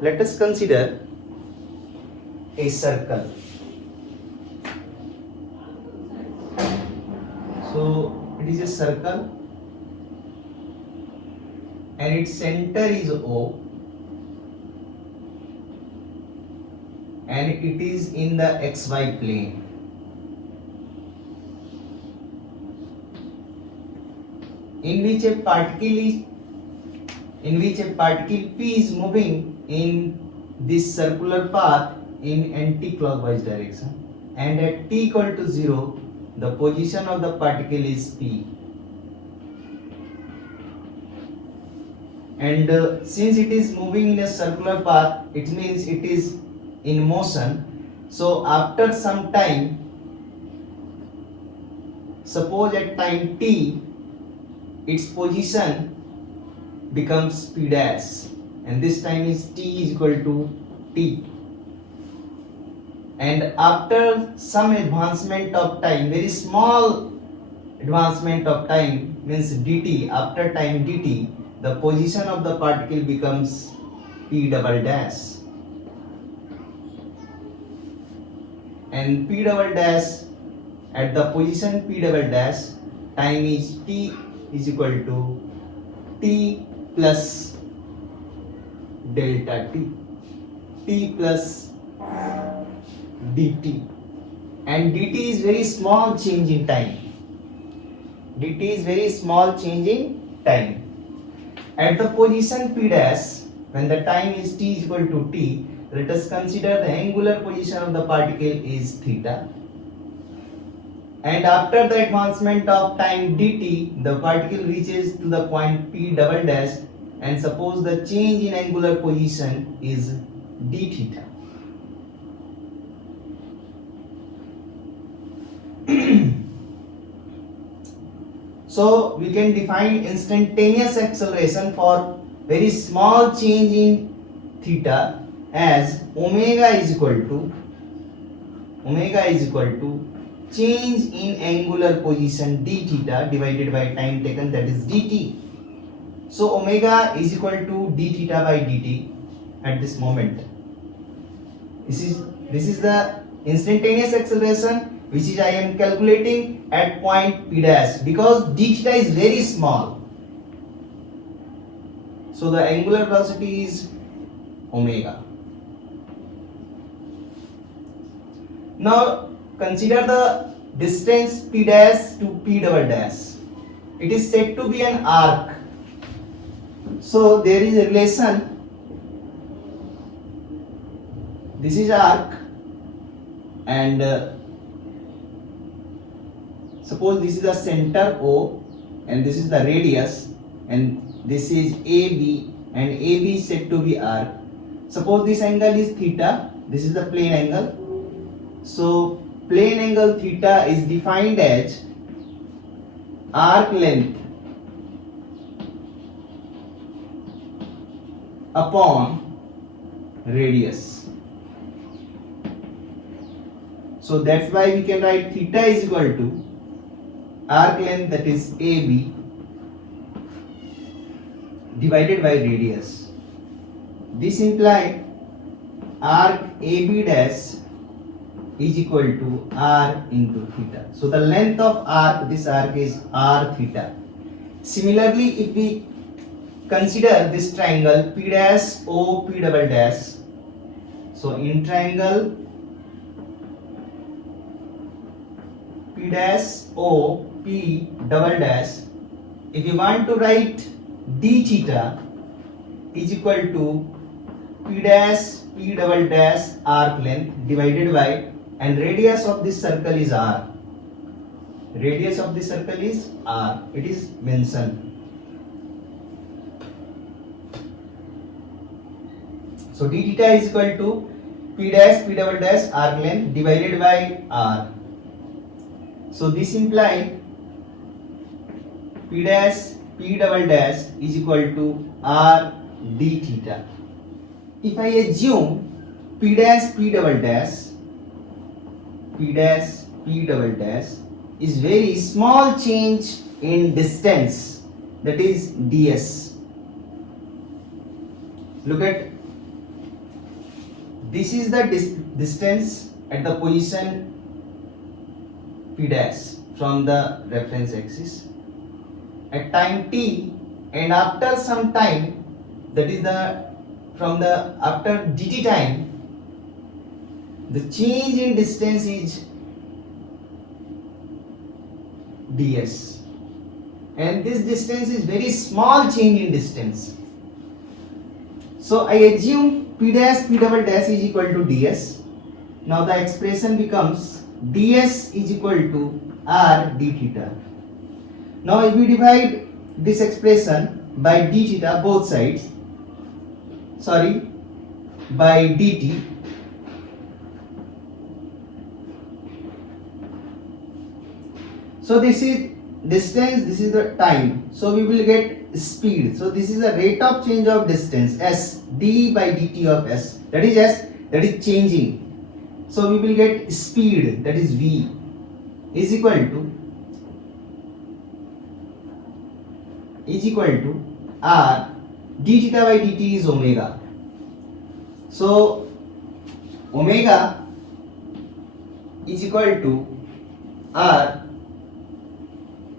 let us consider a circle. So it is a circle and its center is O and it is in the xy plane. In which a particle P is moving in this circular path in anti-clockwise direction, and at t equal to 0 the position of the particle is P, and since it is moving in a circular path, it means it is in motion. So after some time, suppose at time t, its position becomes P dash, and this time is t is equal to t, and after some advancement of time, very small advancement of time, means dt, after time dt, the position of the particle becomes P double dash, and P double dash at the position P double dash, time is t is equal to t plus delta t plus dt, and dt is very small change in time. Dt is very small change in time. At the position P dash, when the time is t is equal to t, let us consider the angular position of the particle is theta. And after the advancement of time dt, the particle reaches to the point P double dash, and suppose the change in angular position is d theta. So we can define instantaneous acceleration for very small change in theta as omega is equal to change in angular position d theta divided by time taken, that is dt. So omega is equal to d theta by dt at this moment. This is the instantaneous acceleration which is I am calculating at point P dash, because d theta is very small. So the angular velocity is omega. Now consider the distance P dash to P double dash. It is said to be an arc. So there is a relation. This is arc, and suppose this is the center O and this is the radius, and this is AB, and AB is said to be arc. Suppose this angle is theta, this is the plane angle. So plane angle theta is defined as arc length upon radius. So that's why we can write theta is equal to arc length, that is AB, divided by radius. This implies arc AB dash is equal to r into theta. So the length of arc, this arc is r theta. Similarly, if we consider this triangle P dash O P double dash, so in triangle P dash O P double dash, if you want to write d theta is equal to P dash P double dash arc length divided by, and radius of this circle is r. Radius of this circle is r. It is mentioned. So d theta is equal to P dash P double dash arc length divided by r. So this implies P dash P double dash is equal to r d theta. If I assume P dash P double dash is very small change in distance, that is ds. Look at this is the distance at the position P dash from the reference axis at time t, and after some time, that is the from the after dt time, the change in distance is ds, and this distance is very small change in distance. So I assume p dash p double dash is equal to ds. Now the expression becomes ds is equal to r d theta. Now if we divide this expression by d theta both sides, by dt, so this is distance, this is the time, so we will get speed. So this is the rate of change of distance, s, d by dt of s, that is s, that is changing. So we will get speed, that is v, is equal to r d theta by dt is omega. So omega is equal to r,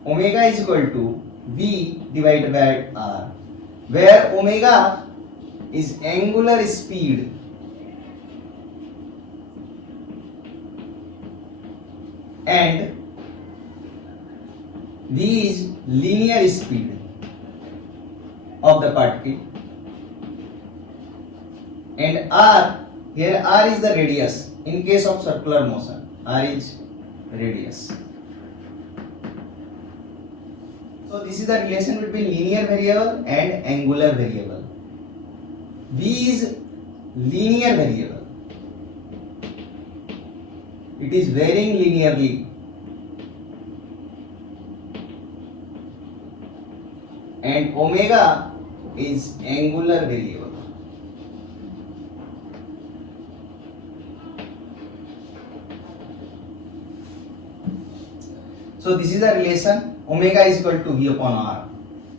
omega is equal to v divided by r, where omega is angular speed and v is linear speed of the particle, and r, here r is the radius. In case of circular motion, r is radius. So this is the relation between linear variable and angular variable. V is linear variable, it is varying linearly, and omega is angular variable. So this is the relation, omega is equal to v upon r.